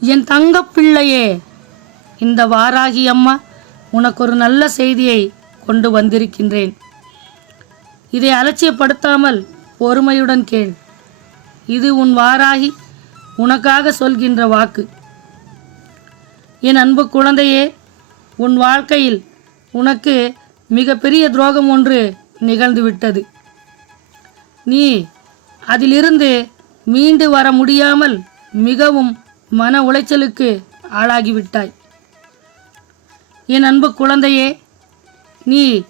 என் தங்க பிள்ளையே இந்த வாராகி அம்மா உனக்கு ஒரு நல்ல செய்தியை கொண்டு வந்திருக்கின்றேன். இதை அலட்சியப்படுத்தாமல் பொறுமையுடன் கேள். இது உன் வாராகி உனக்காக சொல்கின்ற வாக்கு. என் அன்பு குழந்தையே உன் வாழ்க்கையில் உனக்கு மிகப்பெரிய துரோகம் ஒன்று நிகழ்ந்துவிட்டது. நீ அதிலிருந்து மீண்டு வர முடியாமல் மிகவும் மன உளைச்சலுக்கு ஆளாகிவிட்டாய். என் அன்பு குழந்தையே நீ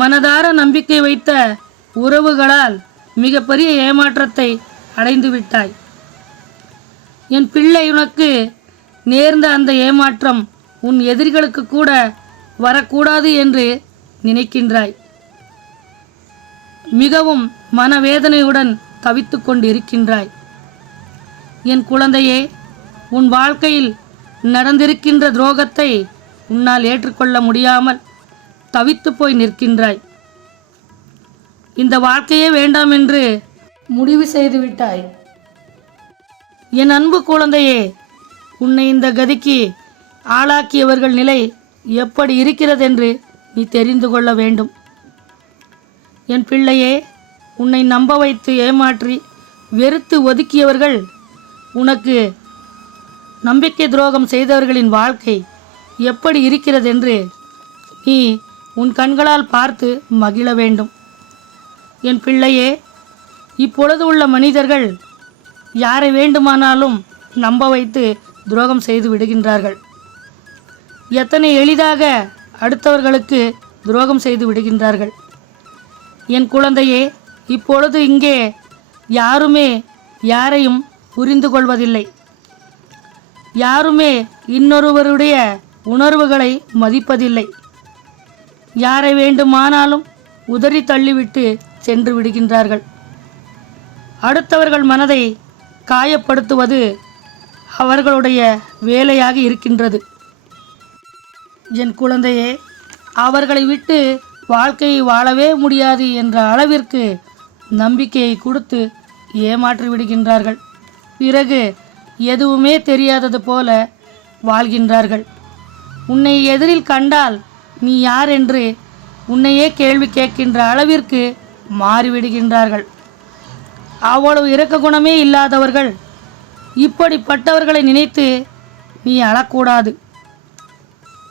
மனதார நம்பிக்கை வைத்த உறவுகளால் மிகப்பெரிய ஏமாற்றத்தை அடைந்து விட்டாய் என் பிள்ளை உனக்கு நேர்ந்த அந்த ஏமாற்றம் உன் எதிரிகளுக்கு கூட வரக்கூடாது என்று நினைக்கின்றாய். மிகவும் மனவேதனையுடன் தவித்து கொண்டிருக்கின்றாய். என் குழந்தையே உன் வாழ்க்கையில் நடந்திருக்கின்ற துரோகத்தை உன்னால் ஏற்றுக்கொள்ள முடியாமல் தவித்து போய் நிற்கின்றாய். இந்த வாழ்க்கையே வேண்டாம் என்று முடிவு செய்துவிட்டாய் என் அன்பு குழந்தையே உன்னை இந்த கதிக்கு ஆளாக்கியவர்கள் நிலை எப்படி இருக்கிறதென்று நீ தெரிந்து கொள்ள வேண்டும். என் பிள்ளையே உன்னை நம்ப வைத்து ஏமாற்றி வெறுத்து ஒதுக்கியவர்கள் உனக்கு நம்பிக்கை துரோகம் செய்தவர்களின் வாழ்க்கை எப்படி இருக்கிறது என்று நீ உன் கண்களால் பார்த்து மகிழ வேண்டும். என் பிள்ளையே இப்பொழுது உள்ள மனிதர்கள் யாரை வேண்டுமானாலும் நம்ப வைத்து துரோகம் செய்து விடுகின்றார்கள். எத்தனை எளிதாக அடுத்தவர்களுக்கு துரோகம் செய்து விடுகின்றார்கள். என் குழந்தையே இப்பொழுது இங்கே யாருமே யாரையும் புரிந்து கொள்வதில்லை. யாருமே இன்னொருவருடைய உணர்வுகளை மதிப்பதில்லை. யாரை வேண்டுமானாலும் உதறி தள்ளிவிட்டு சென்று விடுகின்றார்கள். அடுத்தவர்கள் மனதை காயப்படுத்துவது அவர்களுடைய வேலையாக இருக்கின்றது. என் குழந்தையே அவர்களை விட்டு வாழ்க்கையை வாழவே முடியாது என்ற அளவிற்கு நம்பிக்கையை கொடுத்து ஏமாற்றி விடுகின்றார்கள் பிறகு எதுவுமே தெரியாதது போல வாழ்கின்றார்கள். உன்னை எதிரில் கண்டால் நீ யார் என்று உன்னையே கேள்வி கேட்கின்ற அளவிற்கு மாறிவிடுகின்றார்கள். அவ்வளவு இறக்க குணமே இல்லாதவர்கள் இப்படிப்பட்டவர்களை நினைத்து நீ அழக்கூடாது.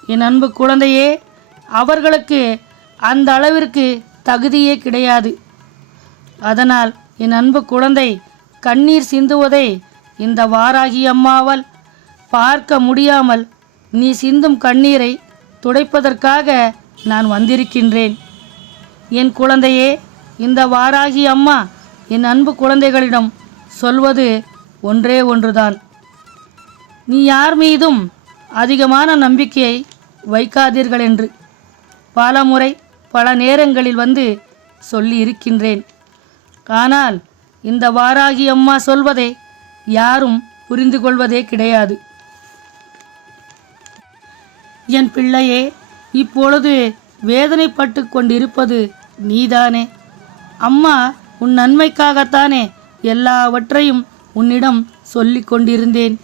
என் அன்பு குழந்தையே அவர்களுக்கு அந்த அளவிற்கு தகுதியே கிடையாது. அதனால் என் அன்பு குழந்தை கண்ணீர் சிந்துவதை இந்த வாராகி அம்மாவால் பார்க்க முடியாமல் நீ சிந்தும் கண்ணீரை துடைப்பதற்காக நான் வந்திருக்கின்றேன். என் குழந்தையே இந்த வாராகி அம்மா என் அன்பு குழந்தைகளிடம் சொல்வது ஒன்றே ஒன்றுதான். நீ யார் மீதும் அதிகமான நம்பிக்கையை வைக்காதீர்கள் என்று பல முறை பல நேரங்களில் வந்து சொல்லி இருக்கின்றேன் ஆனால் இந்த வாராகி அம்மா சொல்வதை யாரும் புரிந்து கொள்வதே கிடையாது. என் பிள்ளையே இப்பொழுது வேதனைப்பட்டு கொண்டிருப்பது நீதானே. அம்மா உன் நன்மைக்காகத்தானே எல்லாவற்றையும் உன்னிடம் சொல்லிக் கொண்டிருந்தேன்.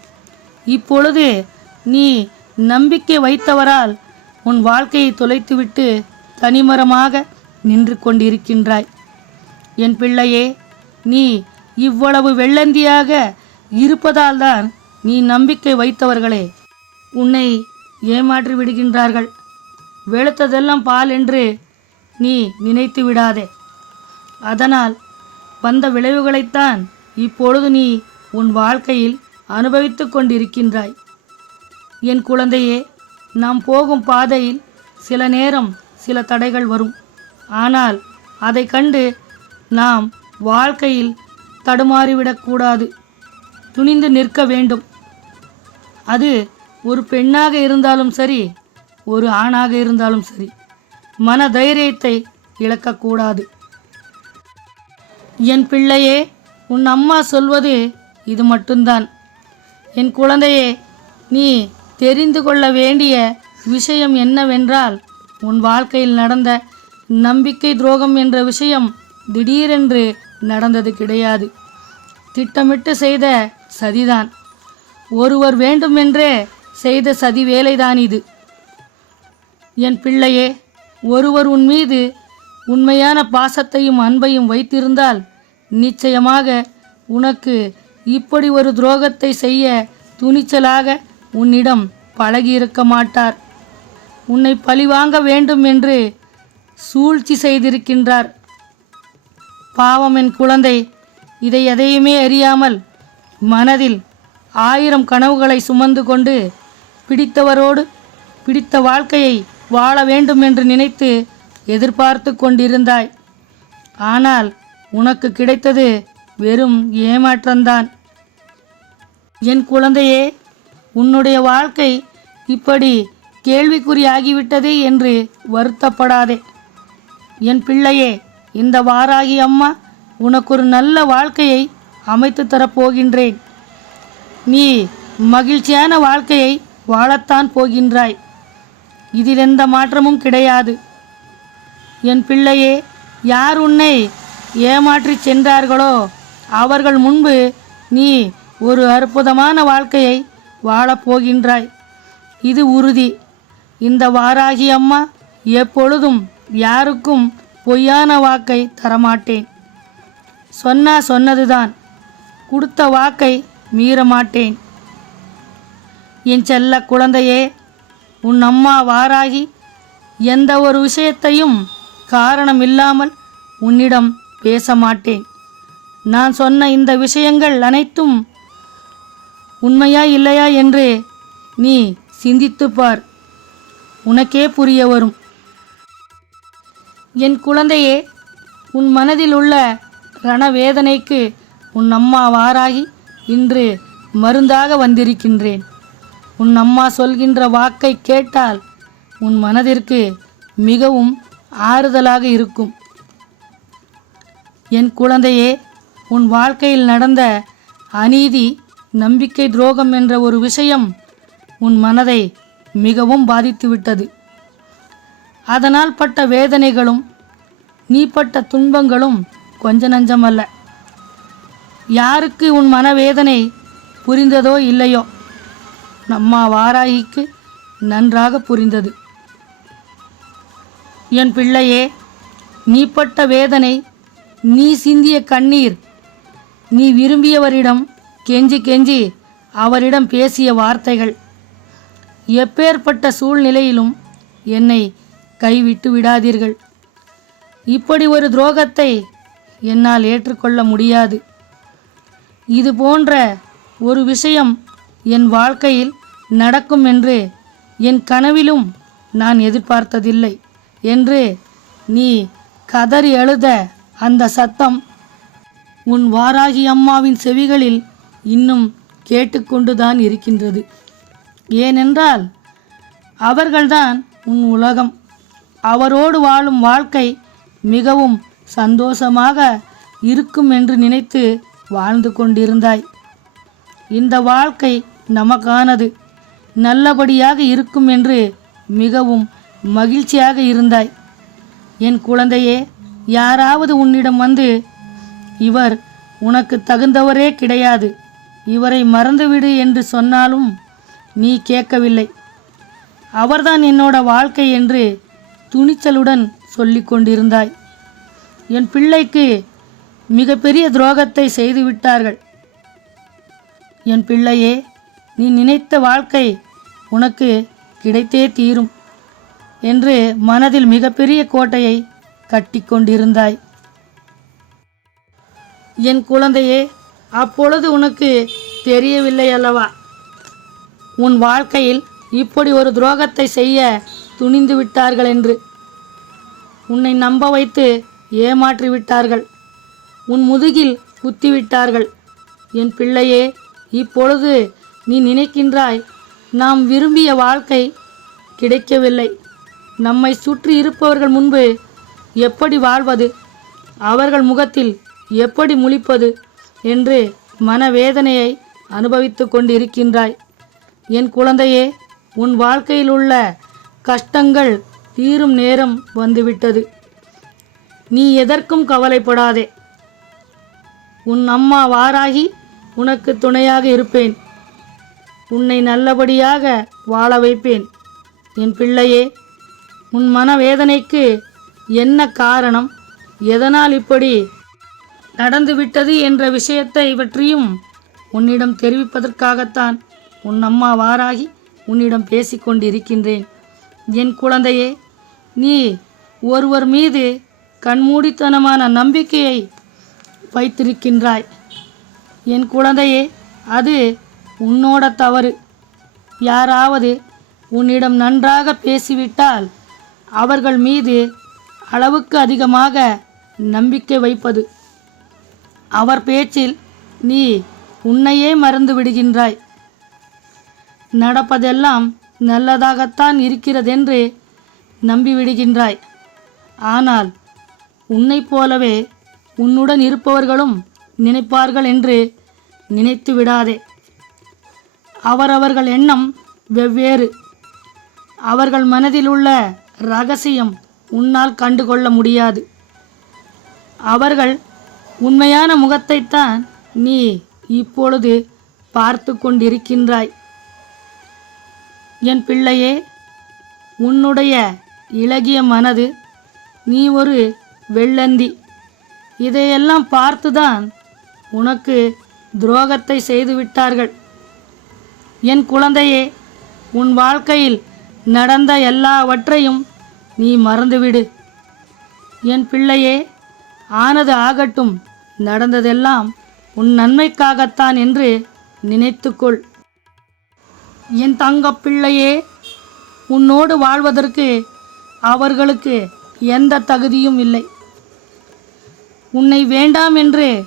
இப்பொழுது நீ நம்பிக்கை வைத்தவரால் உன் வாழ்க்கையை தொலைத்துவிட்டு தனிமரமாக நின்று கொண்டிருக்கின்றாய். என் பிள்ளையே நீ இவ்வளவு வெள்ளந்தியாக இருப்பதால்தான் நீ நம்பிக்கை வைத்தவர்களே. உன்னை ஏமாற்றி விடுகின்றார்கள். வெளுத்ததெல்லாம் பால் என்று நீ நினைத்து விடாதே. அதனால் வந்த விளைவுகளைத்தான் இப்பொழுது நீ உன் வாழ்க்கையில் அனுபவித்து கொண்டிருக்கின்றாய். என் குழந்தையே நாம் போகும் பாதையில் சில நேரம் சில தடைகள் வரும். ஆனால் அதை கண்டு நாம் வாழ்க்கையில் தடுமாறிவிடக்கூடாது துணிந்து நிற்க வேண்டும். அது ஒரு பெண்ணாக இருந்தாலும் சரி ஒரு ஆணாக இருந்தாலும் சரி மன தைரியத்தை இழக்கக்கூடாது என் பிள்ளையே உன் அம்மா சொல்வது இது மட்டும்தான். என் குழந்தையே நீ தெரிந்து கொள்ள வேண்டிய விஷயம் என்னவென்றால் உன் வாழ்க்கையில் நடந்த நம்பிக்கை துரோகம் என்ற விஷயம் திடீரென்று நடந்தது கிடையாது. திட்டமிட்டு செய்த சதிதான். ஒருவர் வேண்டுமென்றே செய்த சதி வேலைதான் இது. என் பிள்ளையே ஒருவர் உன் மீது உண்மையான பாசத்தையும் அன்பையும் வைத்திருந்தால் நிச்சயமாக உனக்கு இப்படி ஒரு துரோகத்தை செய்ய துணிச்சலாக உன்னிடம் பழகியிருக்க மாட்டார். உன்னை பழிவாங்க வேண்டும் என்று சூழ்ச்சி செய்திருக்கின்றார். பாவம் என் குழந்தை இதை எதையுமே அறியாமல் மனதில் ஆயிரம் கனவுகளை சுமந்து கொண்டு பிடித்தவரோடு பிடித்த வாழ்க்கையை வாழ வேண்டும் என்று நினைத்து எதிர்பார்த்து கொண்டிருந்தாய். ஆனால் உனக்கு கிடைத்தது வெறும் ஏமாற்றம்தான். என் குழந்தையே உன்னுடைய வாழ்க்கை இப்படி கேள்விக்குறியாகிவிட்டதே என்று வருத்தப்படாதே. என் பிள்ளையே இந்த வாராகி அம்மா உனக்கு ஒரு நல்ல வாழ்க்கையை அமைத்து தரப்போகின்றேன். நீ மகிழ்ச்சியான வாழ்க்கையை வாழத்தான் போகின்றாய். இதில் எந்த மாற்றமும் கிடையாது. என் பிள்ளையே யார் உன்னை ஏமாற்றி சென்றார்களோ அவர்கள் முன்பு நீ ஒரு அற்புதமான வாழ்க்கையை வாழப்போகின்றாய் இது உறுதி. இந்த வாராகி அம்மா எப்பொழுதும் யாருக்கும் பொய்யான வாக்கை தரமாட்டேன். சொன்னா சொன்னதுதான். கொடுத்த வாக்கை மீற மாட்டேன். என் செல்ல குழந்தையே உன் அம்மா வாராகி எந்த ஒரு விஷயத்தையும் காரணம் இல்லாமல் உன்னிடம் பேச மாட்டேன். நான் சொன்ன இந்த விஷயங்கள் அனைத்தும் உண்மையா இல்லையா என்று நீ சிந்தித்துப் பார். உனக்கே புரிய வரும். என் குழந்தையே உன் மனதில் உள்ள ரணவேதனைக்கு உன் அம்மா வாராகி இன்று மருந்தாக வந்திருக்கின்றேன். உன் அம்மா சொல்கின்ற வாக்கை கேட்டால் உன் மனதிற்கு மிகவும் ஆறுதலாக இருக்கும். என் குழந்தையே உன் வாழ்க்கையில் நடந்த அநீதி நம்பிக்கை துரோகம் என்ற ஒரு விஷயம் உன் மனதை மிகவும் பாதித்துவிட்டது. அதனால் பட்ட வேதனைகளும் நீ பட்ட துன்பங்களும் கொஞ்ச நஞ்சமல்ல யாருக்கு உன் மனவேதனை புரிந்ததோ இல்லையோ? நம்மா வாராகிக்கு நன்றாக புரிந்தது. என் பிள்ளையே நீ பட்ட வேதனை நீ சிந்திய கண்ணீர் நீ விரும்பியவரிடம் கெஞ்சி கெஞ்சி அவரிடம் பேசிய வார்த்தைகள் எப்பேற்பட்ட சூழ்நிலையிலும் என்னை கைவிட்டு விடாதீர்கள். இப்படி ஒரு துரோகத்தை என்னால் ஏற்றுக்கொள்ள முடியாது. இது போன்ற ஒரு விஷயம் என் வாழ்க்கையில் நடக்கும் என்று என் கனவிலும் நான் எதிர்பார்த்ததில்லை என்று நீ கதறி அழுத அந்த சத்தம் உன் வாராகி அம்மாவின் செவிகளில் இன்னும் கேட்டுக்கொண்டுதான் இருக்கின்றது. ஏனென்றால் அவர்கள்தான் உன் உலகம். அவரோடு வாழும் வாழ்க்கை மிகவும் சந்தோஷமாக இருக்கும் என்று நினைத்து வாழ்ந்து கொண்டிருந்தாய். இந்த வாழ்க்கை நமக்கானது. நல்லபடியாக இருக்கும் என்று மிகவும் மகிழ்ச்சியாக இருந்தாய். என் குழந்தையே யாராவது உன்னிடம் வந்து இவர் உனக்கு தகுந்தவரே கிடையாது. இவரை மறந்துவிடு என்று சொன்னாலும் நீ கேட்கவில்லை. அவர்தான் என்னோட வாழ்க்கை என்று துணிச்சலுடன் சொல்லிக் கொண்டிருந்தாய். என் பிள்ளைக்கு மிகப்பெரிய துரோகத்தை செய்து விட்டார்கள். என் பிள்ளையே நீ நினைத்த வாழ்க்கை உனக்கு கிடைத்தே தீரும் என்று மனதில் மிகப்பெரிய கோட்டையை கட்டிக்கொண்டிருந்தாய் என் குழந்தையே அப்பொழுது உனக்கு தெரியவில்லை அல்லவா? உன் வாழ்க்கையில் இப்படி ஒரு துரோகத்தை செய்ய துணிந்து விட்டார்கள் என்று. உன்னை நம்ப வைத்து ஏமாற்றிவிட்டார்கள். உன் முதுகில் குத்திவிட்டார்கள். என் பிள்ளையே இப்பொழுது நீ நினைக்கின்றாய் நாம் விரும்பிய வாழ்க்கை கிடைக்கவில்லை. நம்மை சுற்றி இருப்பவர்கள் முன்பு எப்படி வாழ்வது? அவர்கள் முகத்தில் எப்படி முழிப்பது? என்று மனவேதனையை அனுபவித்து கொண்டிருக்கின்றாய். என் குழந்தையே உன் வாழ்க்கையில் உள்ள கஷ்டங்கள் தீரும் நேரம் வந்துவிட்டது. நீ எதற்கும் கவலைப்படாதே. உன் அம்மா வாராகி உனக்கு துணையாக இருப்பேன். உன்னை நல்லபடியாக வாழ வைப்பேன். என் பிள்ளையே உன் மனவேதனைக்கு என்ன காரணம்? எதனால் இப்படி நடந்துவிட்டது என்ற விஷயத்தை பற்றியும் உன்னிடம் தெரிவிப்பதற்காகத்தான் உன் அம்மா வாராகி உன்னிடம் பேசிக்கொண்டிருக்கின்றேன். என் குழந்தையே நீ ஒருவர் மீது கண்மூடித்தனமான நம்பிக்கையை வைத்திருக்கின்றாய். என் குழந்தையே அது உன்னோட தவறு. யாராவது உன்னிடம் நன்றாக பேசிவிட்டால் அவர்கள் மீது அளவுக்கு அதிகமாக நம்பிக்கை வைப்பது. அவர் பேச்சில் நீ உன்னையே மறந்து விடுகின்றாய். நடப்பதெல்லாம் நல்லதாகத்தான் இருக்கிறதென்று நம்பிவிடுகின்றாய். ஆனால் உன்னைப் போலவே உன்னுடன் இருப்பவர்களும் நினைப்பார்கள் என்று நினைத்து விடாதே. அவரவர்கள் எண்ணம் வெவ்வேறு. அவர்கள் மனதில் உள்ள ரகசியம் உன்னால் கண்டுகொள்ள முடியாது. அவர்கள் உண்மையான முகத்தைத்தான் நீ இப்பொழுது பார்த்து கொண்டிருக்கின்றாய். என் பிள்ளையே உன்னுடைய இளகிய மனது நீ ஒரு வெள்ளந்தி. இதையெல்லாம் பார்த்துதான் உனக்கு துரோகத்தை செய்து விட்டார்கள். என் குழந்தையே உன் வாழ்க்கையில் நடந்த எல்லாவற்றையும் நீ மறந்துவிடு. என் பிள்ளையே ஆனது ஆகட்டும் நடந்ததெல்லாம் உன் நன்மைக்காகத்தான் என்று நினைத்துக்கொள். என் தங்கப் பிள்ளையே உன்னோடு வாழ்வதற்கு அவர்களுக்கு எந்த தகுதியும் இல்லை. உன்னை வேண்டாம் என்று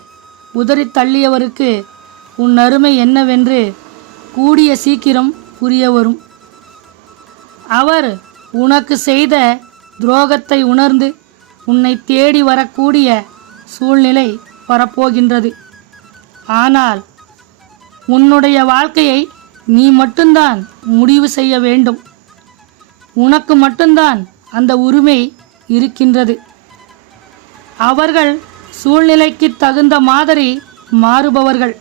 உதறித் தள்ளியவருக்கு உன் அருமை என்னவென்று கூடிய சீக்கிரம் புரிய வரும் அவர் உனக்கு செய்த துரோகத்தை உணர்ந்து உன்னை தேடி வரக்கூடிய சூழ்நிலை வரப்போகின்றது. ஆனால் உன்னுடைய வாழ்க்கையை நீ மட்டும்தான் முடிவு செய்ய வேண்டும். உனக்கு மட்டும்தான் அந்த உரிமை இருக்கின்றது. அவர்கள் சூழ்நிலைக்கு தகுந்த மாதிரி மாறுபவர்கள்.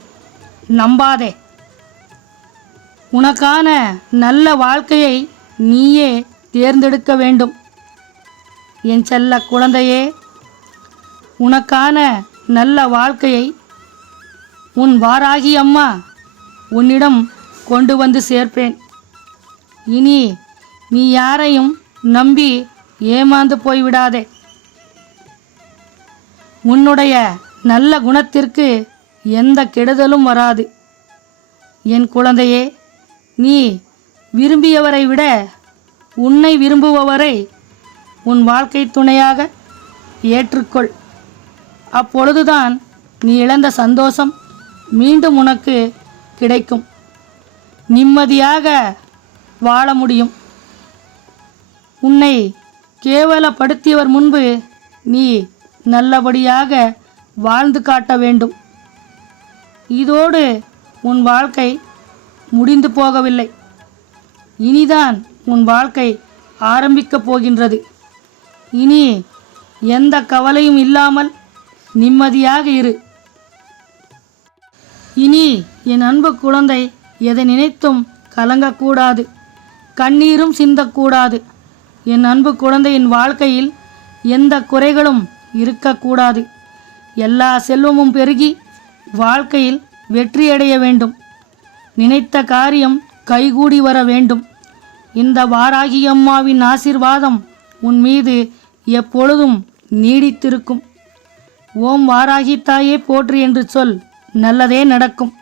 நம்பாதே. உனக்கான நல்ல வாழ்க்கையை நீயே தேர்ந்தெடுக்க வேண்டும். என் செல்ல குழந்தையே உனக்கான நல்ல வாழ்க்கையை உன் வாராகி அம்மா உன்னிடம் கொண்டு வந்து சேர்ப்பேன். இனி நீ யாரையும் நம்பி ஏமாந்து போய்விடாதே. உன்னுடைய நல்ல குணத்திற்கு எந்த கெடுதலும் வராது. என் குழந்தையே நீ விரும்பியவரை விட உன்னை விரும்புபவரை உன் வாழ்க்கை துணையாக ஏற்றுக்கொள். அப்பொழுதுதான் நீ இழந்த சந்தோஷம் மீண்டும் உனக்கு கிடைக்கும். நிம்மதியாக வாழ முடியும். உன்னை கேவலப்படுத்தியவர் முன்பு நீ நல்லபடியாக வாழ்ந்து காட்ட வேண்டும். இதோடு உன் வாழ்க்கை முடிந்து போகவில்லை. இனிதான் உன் வாழ்க்கை ஆரம்பிக்கப் போகின்றது. இனி எந்த கவலையும் இல்லாமல் நிம்மதியாக இரு. இனி என் அன்பு குழந்தை எதை நினைத்தும் கலங்கக்கூடாது. கண்ணீரும் சிந்தக்கூடாது. என் அன்பு குழந்தையின் வாழ்க்கையில் எந்த குறைகளும் இருக்கக்கூடாது. எல்லா செல்வமும் பெருகி வாழ்க்கையில் வெற்றியடைய வேண்டும். நினைத்த காரியம் கைகூடி வர வேண்டும். இந்த வாராகி அம்மாவின் ஆசீர்வாதம் உன் மீது எப்பொழுதும் நீடித்திருக்கும். ஓம் வாராகி தாயே போற்று என்று சொல் நல்லதே நடக்கும்.